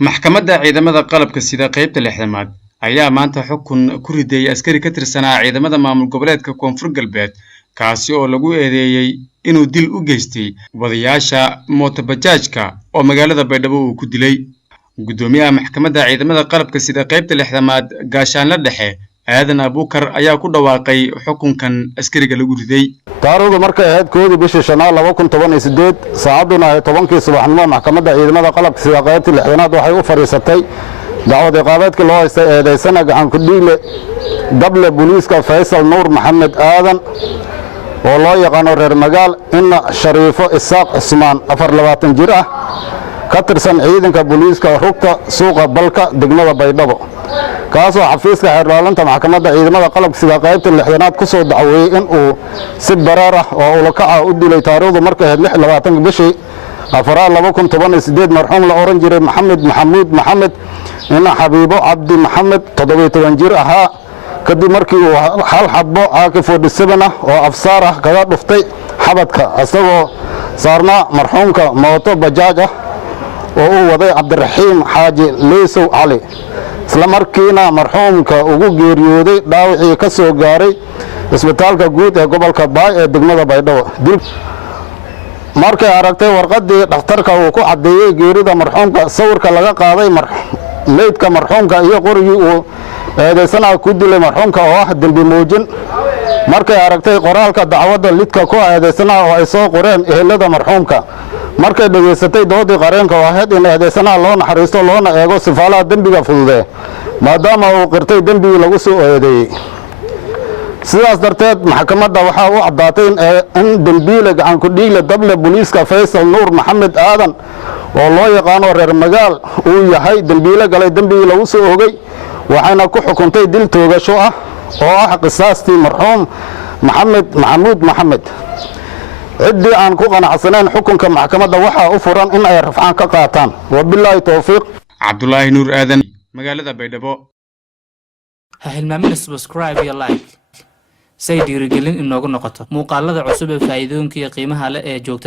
maxkamadda ciidamada qalabka sida qaybta lixdamaad ayaa maanta xukun ku riday askari ka tirsanaa ciidamada maamul goboleedka Koonfur Galbeed kaasi oo lagu eedeeyay inuu dil u geystay wadayaasha mootobajaajka oo magaalada Baydhabo uu ku dilay gudoomiyaha maxkamadda ciidamada qalabka sida qaybta lixdamaad gaashaanle dhexe aadan abuukar ayaa ku dhawaaqay xukunkan askariga lagu riday taariikhdu markay ahayd 1 bishii Shanaad 2018 saacaduna ay 10kii subaxnimo maxkamadda ciidamada qalabka sida qaybta lixdamaad waxay u fariisatay dacwad iqaabeedka loo haystay eedeysana gacan ku dhiile dable booliiska Faysal Nuur Maxamed Aadan oo loo yaqaan reer magaal in Shariifo Isaaq Usmaan 24 jir ah ka tirsan ciidanka booliiska rugta suuqa balka degmada Baydhabo kaasoo xafiiska xeerlaalinta maxkamadda ciidamada qalabka sida qaybta lixdanaad ku soo dacweeyay in uu si bareer ah oo ula kaca u dilay taariikhdu markay ahayd 26 bishii Afraad 2018 marxuum la oran jiray Maxamuud Maxamed in Xabiibo Cabdi Maxamed 17 jir ahaa kadib markii uu hal xabbo AK47 ah oo afsaar ah kaga dhuftay xabadka asagoo saarna marxuumka mooto bajaaj ah oo uu waday Cabdiraxiim Xaaji Leesow Cali isla markiina marxuumka ugu geeriyooday dhaawacii ka soo gaaray isbitaalka guud ee gobolka Baay ee degmada Baydhabo markay aragtay warqadii dhakhtarka uu ku cadeeyay geerida marxuumka sawirka laga qaaday meydka marxuumka iyo qorigii uu eedeysana ku dilay marxuumka oo ah dambi muujin markay aragtay qoraalka dacwadda lidka ku eedeysana oo ay soo qoreen ehelada marxuumka markay dhageysatay doodii qareenka oo ahayd in eedeysana loo naxariisto loona eego sifaalaha dambiga fududee maadaama uu qirtay dambigii lagu soo eedeeyay sidaas darteed maxkamadda waxaa u cadaatay in dambiile gacan ku dhiile dable booliiska Faysal Nuur Maxamed Aadan oo loo yaqaan reer magaal uu yahay dambiile galay dambigii lagu soo oogay waxayna ku xukuntay dil toogasho ah oo ah qisaastii marxuum Maxamuud Maxamed cidii aan ku qanacsanayn xukunka maxkamadda waxaa u furan in ay rafcaan ka qaataan wabillahi tawfiiq Cabdullaahi Nuur Aadan magaalada Baydhabo ha hilmaamin subscribe iyo like say dhiirigelin inoogu noqoto muuqaalada cusub ee faa'iidooyinka iyo qiimaha leh ee joogta